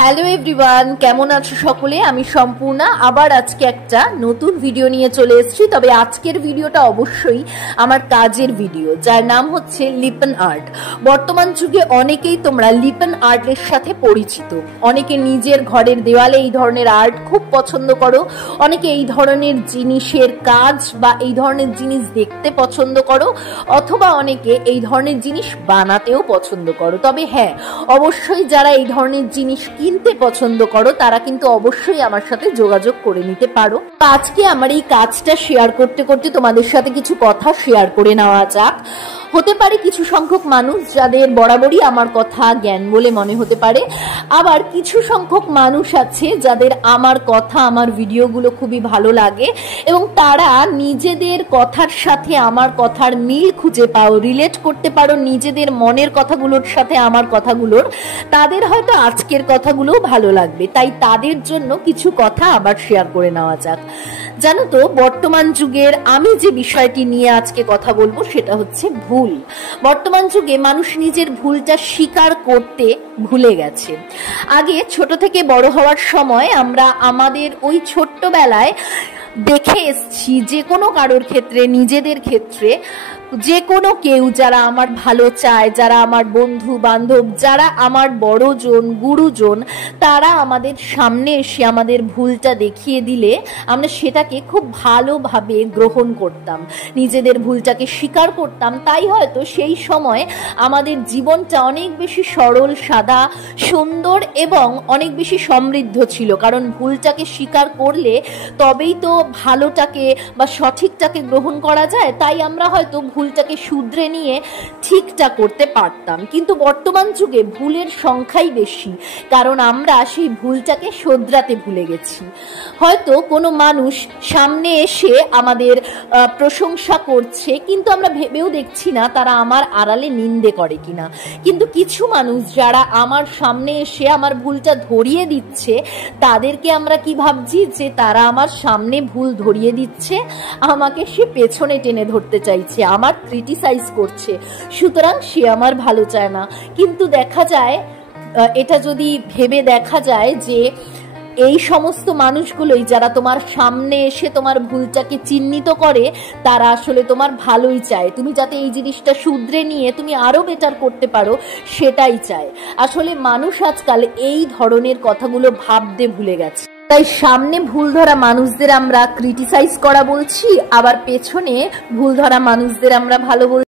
Hello everyone, কেমন আছো সকলে? আমি সম্পূর্ণা আবার আজকে একটা নতুন ভিডিও নিয়ে চলে এসেছি। তবে আজকের ভিডিওটা অবশ্যই আমার কাজের ভিডিও, যার নাম হচ্ছে লিপন আর্ট। বর্তমান যুগে অনেকেই তোমরা লিপন আর্টের সাথে পরিচিত। অনেকে নিজের ঘরের দেওয়ালে এই ধরনের আর্ট খুব পছন্দ করো, অনেকে এই ধরনের জিনিসের কাজ বা এই ধরনের জিনিস দেখতে পছন্দ করো, অথবা অনেকে এই ধরনের জিনিস বানাতেও পছন্দ করো। তবে হ্যাঁ, অবশ্যই যারা এই ধরনের জিনিস কিনতে পছন্দ করো তারা কিন্তু অবশ্যই আমার সাথে যোগাযোগ করে নিতে পারো। আজকে আমার এই কাজটা শেয়ার করতে করতে তোমাদের সাথে কিছু কথা শেয়ার করে নেওয়া যাক। হতে পারে কিছু সংখ্যক মানুষ যাদের বরাবরই আমার কথা জ্ঞান বলে মনে হতে পারে, আবার কিছু সংখ্যক মানুষ আছে যাদের আমার কথা, আমার ভিডিওগুলো খুবই ভালো লাগে এবং তারা নিজেদের কথার সাথে আমার কথার মিল খুঁজে পাও, রিলেট করতে পারো নিজেদের মনের কথাগুলোর সাথে আমার কথাগুলোর। তাদের হয়তো আজকের কথাগুলো ভালো লাগবে, তাই তাদের জন্য কিছু কথা আবার শেয়ার করে নেওয়া যাক। জানো তো, বর্তমান যুগের আমি যে বিষয়টি নিয়ে আজকে কথা বলবো সেটা হচ্ছে ভুল। বর্তমান যুগে মানুষ নিজের ভুলটা স্বীকার করতে ভুলে গেছে। আগে ছোট থেকে বড় হওয়ার সময় আমরা আমাদের ওই ছোট্টবেলায় দেখে এসছি যে কোনো কারোর ক্ষেত্রে, নিজেদের ক্ষেত্রে যে কোনো কেউ যারা আমার ভালো চায়, যারা আমার বন্ধু বান্ধব, যারা আমার বড়জন গুরুজন, তারা আমাদের সামনে এসে আমাদের ভুলটা দেখিয়ে দিলে আমরা সেটাকে খুব ভালোভাবে গ্রহণ করতাম, নিজেদের ভুলটাকে স্বীকার করতাম। তাই হয়তো সেই সময় আমাদের জীবনটা অনেক বেশি সরল, সাদা, সুন্দর এবং অনেক বেশি সমৃদ্ধ ছিল। কারণ ভুলটাকে স্বীকার করলে তবেই তো ভালোটাকে বা সঠিকটাকে গ্রহণ করা যায়। তাই আমরা হয়তো ভুলটাকে শুধরে নিয়ে ঠিকটা করতে পারতাম। কিন্তু বর্তমান যুগে ভুলের সংখ্যাই বেশি, কারণ আমরা সেই ভুলটাকে শোধরাতে ভুলে গেছি। হয়তো কোনো মানুষ সামনে এসে আমাদের প্রশংসা করছে, কিন্তু আমরা ভেবেও দেখছি না তারা আমার আড়ালে নিন্দে করে কিনা। কিন্তু কিছু মানুষ যারা আমার সামনে এসে আমার ভুলটা ধরিয়ে দিচ্ছে, তাদেরকে আমরা কি ভাবছি যে তারা আমার সামনে ভুল ধরিয়ে দিচ্ছে, আমাকে সে পেছনে টেনে ধরতে চাইছে, আমার ক্রিটিসাইজ করছে, সুতরাং সে আমার ভালো চায় না। কিন্তু দেখা যায়, এটা যদি ভেবে দেখা যায় যে এই সমস্ত মানুষগুলোই যারা তোমার সামনে এসে তোমার ভুলটাকে চিহ্নিত করে, তারা আসলে তোমার ভালোই চায়, তুমি যাতে এই জিনিসটা শুধরে নিয়ে তুমি আরো বেটার করতে পারো সেটাই চায়। আসলে মানুষ আজকাল এই ধরনের কথাগুলো ভাবতে ভুলে গেছে। তাই সামনে ভুল ধরা মানুষদের আমরা ক্রিটিসাইজ করা বলছি, আবার পেছনে ভুল ধরা মানুষদের আমরা ভালো বলছি।